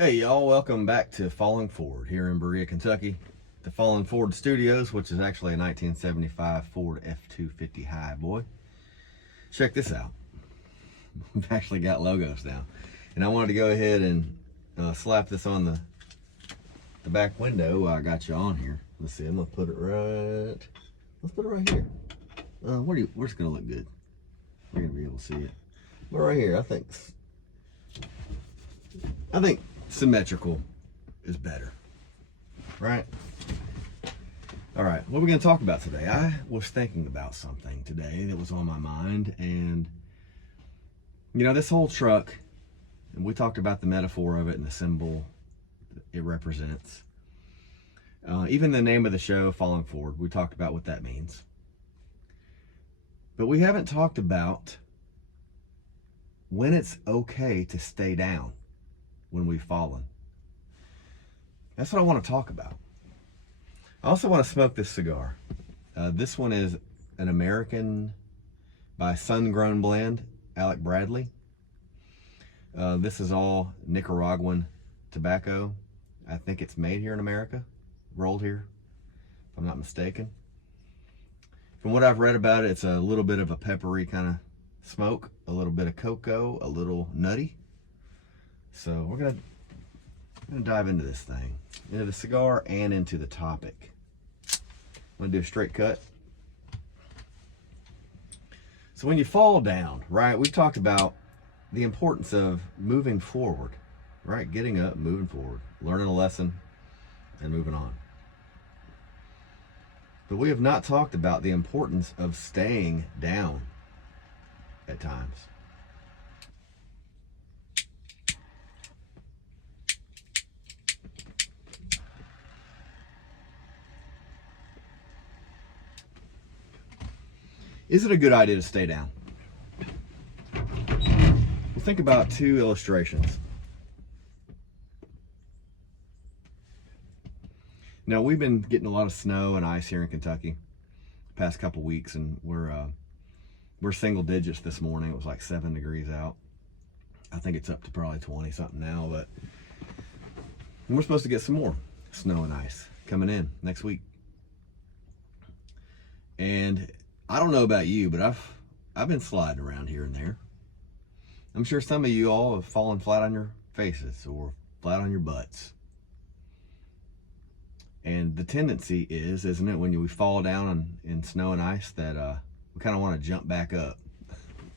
Hey y'all, welcome back to Falling Ford here in Berea, Kentucky. The Falling Ford Studios, which is actually a 1975 Ford F-250 High Boy. Check this out. We've actually got logos now. And I wanted to go ahead and slap this on the back window while I got you on here. Let's see, I'm gonna put it right, let's put it right here. Where's it gonna look good? You're gonna be able to see it. But right here, I think symmetrical is better, right? All right, what are we going to talk about today? I was thinking about something today that was on my mind, and you know, this whole truck, and we talked about the metaphor of it and the symbol it represents. Even the name of the show, Falling Ford, we talked about what that means. But we haven't talked about when it's okay to stay down when we've fallen. That's what I want to talk about. I also want to smoke this cigar. This one is an American by SunGrown blend, Alec Bradley. This is all Nicaraguan tobacco. I think it's made here in America, rolled here, if I'm not mistaken. From what I've read about it, it's a little bit of a peppery kind of smoke, a little bit of cocoa, a little nutty. So we're gonna dive into this thing, into the cigar and into the topic. I'm gonna do a straight cut. So when you fall down, right, we've talked about the importance of moving forward, right? Getting up, moving forward, learning a lesson, and moving on. But we have not talked about the importance of staying down at times. Is it a good idea to stay down? We'll think about two illustrations. Now, we've been getting a lot of snow and ice here in Kentucky the past couple weeks, and we're single digits this morning. It was like 7 degrees out. I think it's up to probably 20 something now, but we're supposed to get some more snow and ice coming in next week. And I don't know about you, but I've been sliding around here and there. I'm sure some of you all have fallen flat on your faces or flat on your butts. And the tendency is, isn't it, when we fall down in snow and ice, that we kind of want to jump back up.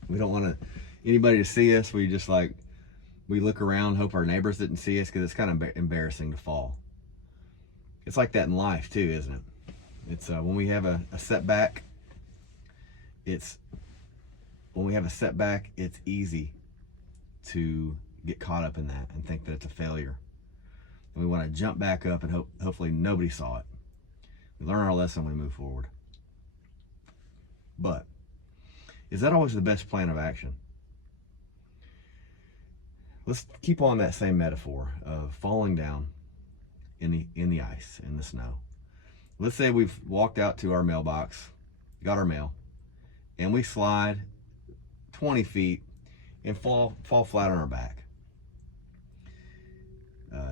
We don't want anybody to see us. We just we look around, hope our neighbors didn't see us, because it's kind of embarrassing to fall. It's like that in life too, isn't it? It's when we have a setback. It's easy to get caught up in that and think that it's a failure. And we want to jump back up and hopefully nobody saw it. We learn our lesson, we move forward. But is that always the best plan of action? Let's keep on that same metaphor of falling down in the ice, in the snow. Let's say we've walked out to our mailbox, got our mail, and we slide 20 feet and fall flat on our back.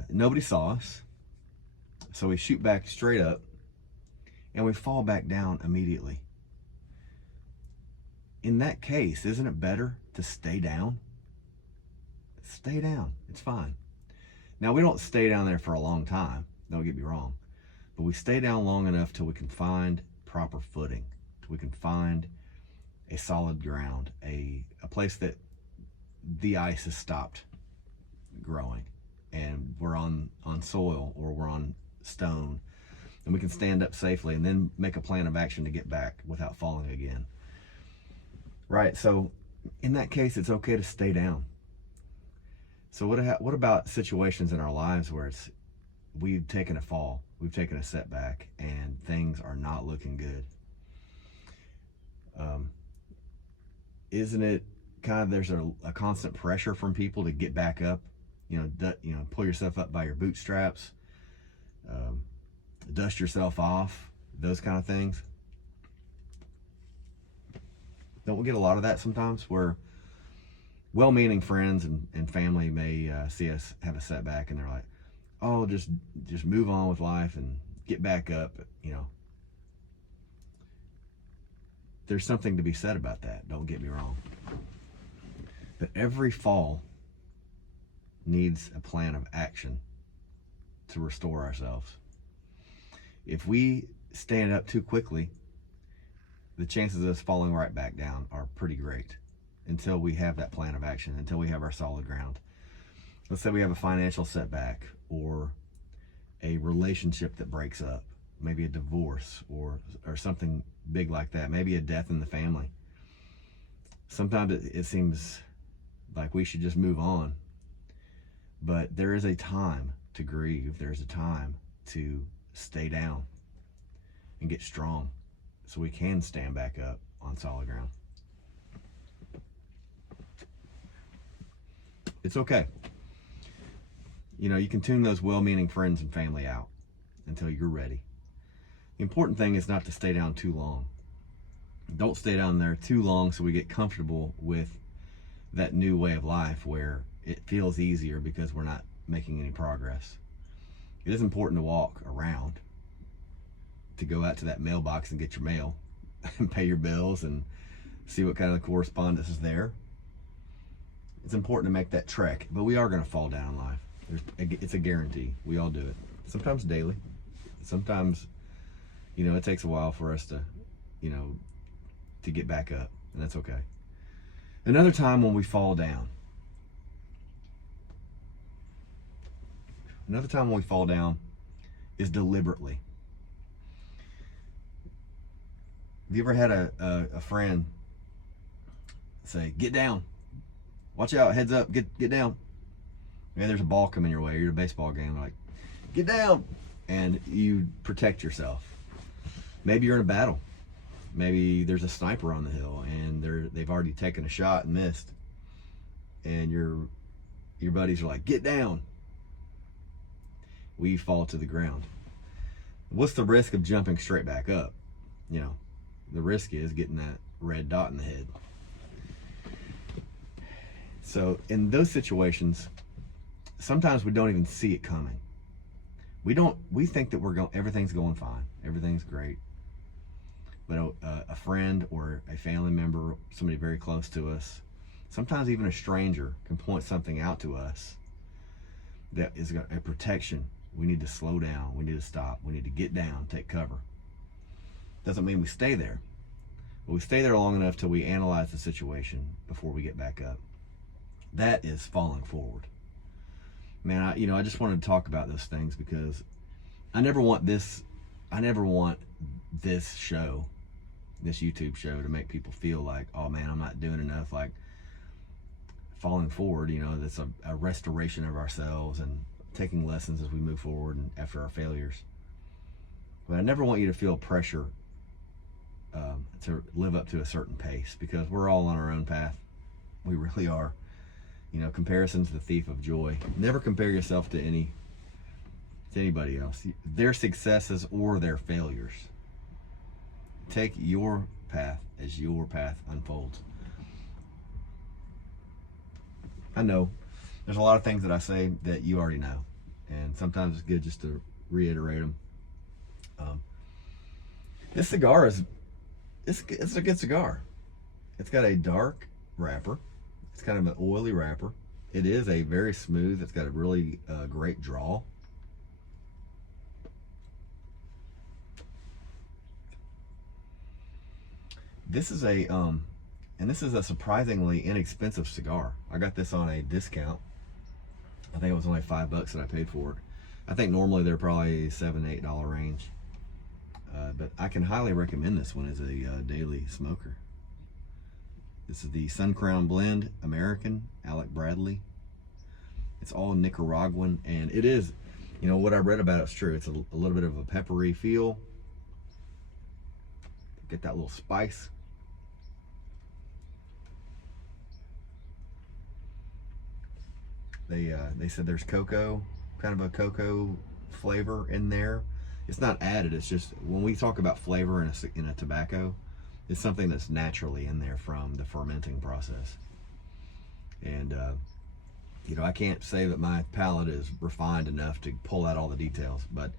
Nobody saw us, so we shoot back straight up, and we fall back down immediately. In that case, isn't it better to stay down? Stay down, it's fine. Now, we don't stay down there for a long time, don't get me wrong, but we stay down long enough till we can find proper footing, till we can find a solid ground, a place that the ice has stopped growing, and we're on soil or we're on stone, and we can stand up safely and then make a plan of action to get back without falling again. Right, so in that case, it's okay to stay down. So what about situations in our lives where we've taken a fall, we've taken a setback, and things are not looking good? Isn't it kind of, there's a constant pressure from people to get back up, pull yourself up by your bootstraps, dust yourself off, those kind of things? Don't we get a lot of that sometimes, where well-meaning friends and family may see us have a setback, and they're like, oh, just move on with life and get back up. You know, there's something to be said about that, don't get me wrong. But every fall needs a plan of action to restore ourselves. If we stand up too quickly, the chances of us falling right back down are pretty great until we have that plan of action, until we have our solid ground. Let's say we have a financial setback or a relationship that breaks up, maybe a divorce or something big like that, maybe a death in the family. Sometimes it seems like we should just move on, but there is a time to grieve. There's a time to stay down and get strong so we can stand back up on solid ground. It's okay. You know, you can tune those well-meaning friends and family out until you're ready. The important thing is not to stay down too long. Don't stay down there too long so we get comfortable with that new way of life where it feels easier because we're not making any progress. It is important to walk around, to go out to that mailbox and get your mail and pay your bills and see what kind of correspondence is there. It's important to make that trek, but we are going to fall down in life. It's a guarantee. We all do it. Sometimes daily. Sometimes, you know, it takes a while for us to, you know, to get back up, and that's okay. Another time when we fall down. Another time when we fall down is deliberately. Have you ever had a friend say, get down, watch out, heads up, get down? Maybe there's a ball coming your way, or you're at a baseball game, like, get down, and you protect yourself. Maybe you're in a battle. Maybe there's a sniper on the hill and they've already taken a shot and missed, and your buddies are like, get down. We fall to the ground. What's the risk of jumping straight back up? You know, the risk is getting that red dot in the head. So in those situations, sometimes we don't even see it coming. We think that everything's going fine, everything's great. But a friend or a family member, somebody very close to us, sometimes even a stranger, can point something out to us that is a protection. We need to slow down. We need to stop. We need to get down, take cover. Doesn't mean we stay there, but we stay there long enough till we analyze the situation before we get back up. That is falling forward. Man, I just wanted to talk about those things because I never want this show, this YouTube show, to make people feel like, oh man, I'm not doing enough. Like, falling forward, you know, that's a restoration of ourselves and taking lessons as we move forward and after our failures. But I never want you to feel pressure to live up to a certain pace, because we're all on our own path. We really are. You know, comparison's the thief of joy. Never compare yourself to anybody else, their successes or their failures. Take your path as your path unfolds. I know there's a lot of things that I say that you already know, and sometimes it's good just to reiterate them. This cigar it's a good cigar. It's got a dark wrapper. It's kind of an oily wrapper. It is a very smooth. It's got a really great draw. This is a surprisingly inexpensive cigar. I got this on a discount. I think it was only $5 that I paid for it. I think normally they're probably $7, $8 range. But I can highly recommend this one as a daily smoker. This is the SunGrown blend, American, Alec Bradley. It's all Nicaraguan, and it is, you know, what I read about it's true. It's a little bit of a peppery feel. Get that little spice. They said there's cocoa, kind of a cocoa flavor in there. It's not added. It's just, when we talk about flavor in a tobacco, it's something that's naturally in there from the fermenting process. And you know, I can't say that my palate is refined enough to pull out all the details, but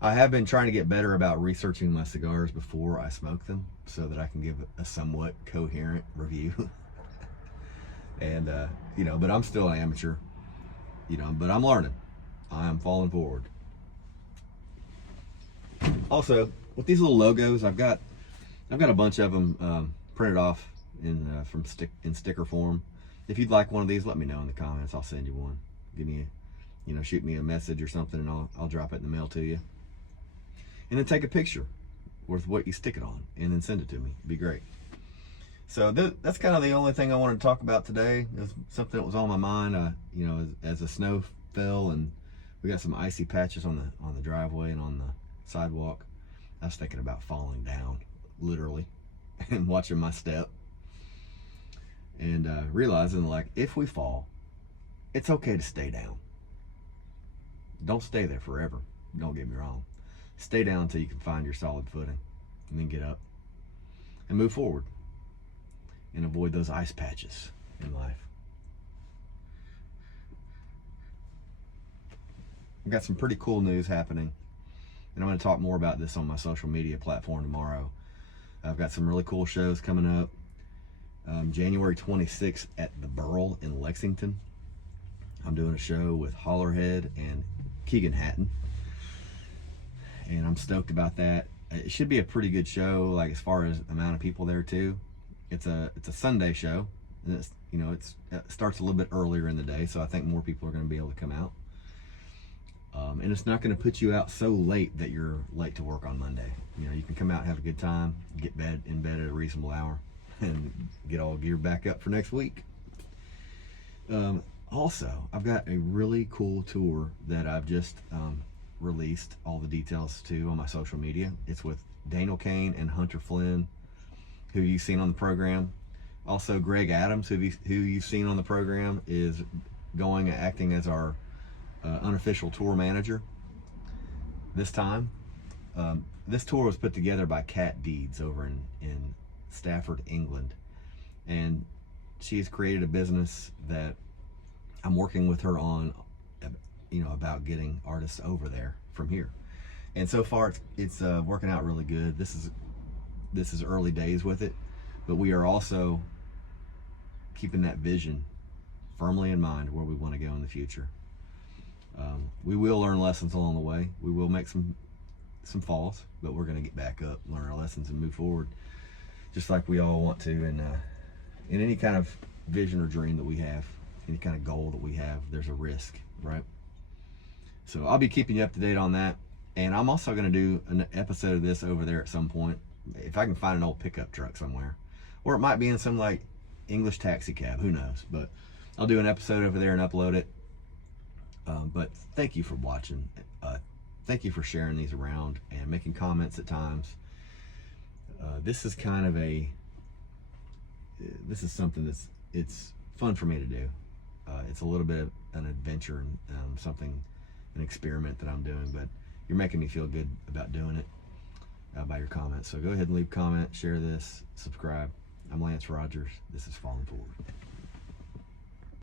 I have been trying to get better about researching my cigars before I smoke them so that I can give a somewhat coherent review. And you know, but I'm still an amateur, you know, but I'm learning. I am falling forward. Also, with these little logos, I've got a bunch of them printed off in sticker form. If you'd like one of these, let me know in the comments. I'll send you one. Give me you know, shoot me a message or something, and I'll drop it in the mail to you. And then take a picture with what you stick it on, and then send it to me. It'd be great. So that's kind of the only thing I wanted to talk about today. It was something that was on my mind. You know, as the snow fell and we got some icy patches on the driveway and on the sidewalk, I was thinking about falling down, literally, and watching my step, and realizing, like, if we fall, it's okay to stay down. Don't stay there forever. Don't get me wrong. Stay down until you can find your solid footing, and then get up and move forward and avoid those ice patches in life. I've got some pretty cool news happening, and I'm going to talk more about this on my social media platform tomorrow. I've got some really cool shows coming up. January 26th at the Burl in Lexington. I'm doing a show with Hollerhead and Keegan Hatton, and I'm stoked about that. It should be a pretty good show, like as far as amount of people there too. It's a Sunday show, and it's, you know, it starts a little bit earlier in the day, so I think more people are going to be able to come out. And it's not going to put you out so late that you're late to work on Monday. You know, you can come out and have a good time, get in bed at a reasonable hour, and get all geared back up for next week. Also, I've got a really cool tour that I've just released all the details to on my social media. It's with Daniel Kane and Hunter Flynn, who you've seen on the program. Also, Greg Adams, who you've seen on the program, is acting as our unofficial tour manager this time. This tour was put together by Kat Deeds over in Stafford, England, and she has created a business that I'm working with her on, you know, about getting artists over there from here. And so far it's working out really good. This is early days with it, but we are also keeping that vision firmly in mind where we want to go in the future. We will learn lessons along the way. We will make some falls, but we're going to get back up, learn our lessons, and move forward, just like we all want to in any kind of vision or dream that we have, any kind of goal that we have. There's a risk, right? So I'll be keeping you up to date on that, and I'm also going to do an episode of this over there at some point, if I can find an old pickup truck somewhere, or it might be in some like English taxi cab, who knows. But I'll do an episode over there and upload it. But thank you for watching. Thank you for sharing these around and making comments at times. This is kind of this is something it's fun for me to do. It's a little bit of an adventure and an experiment that I'm doing, but you're making me feel good about doing it by your comments. So go ahead and leave a comment, share this, subscribe. I'm Lance Rogers. This is Falling Forward.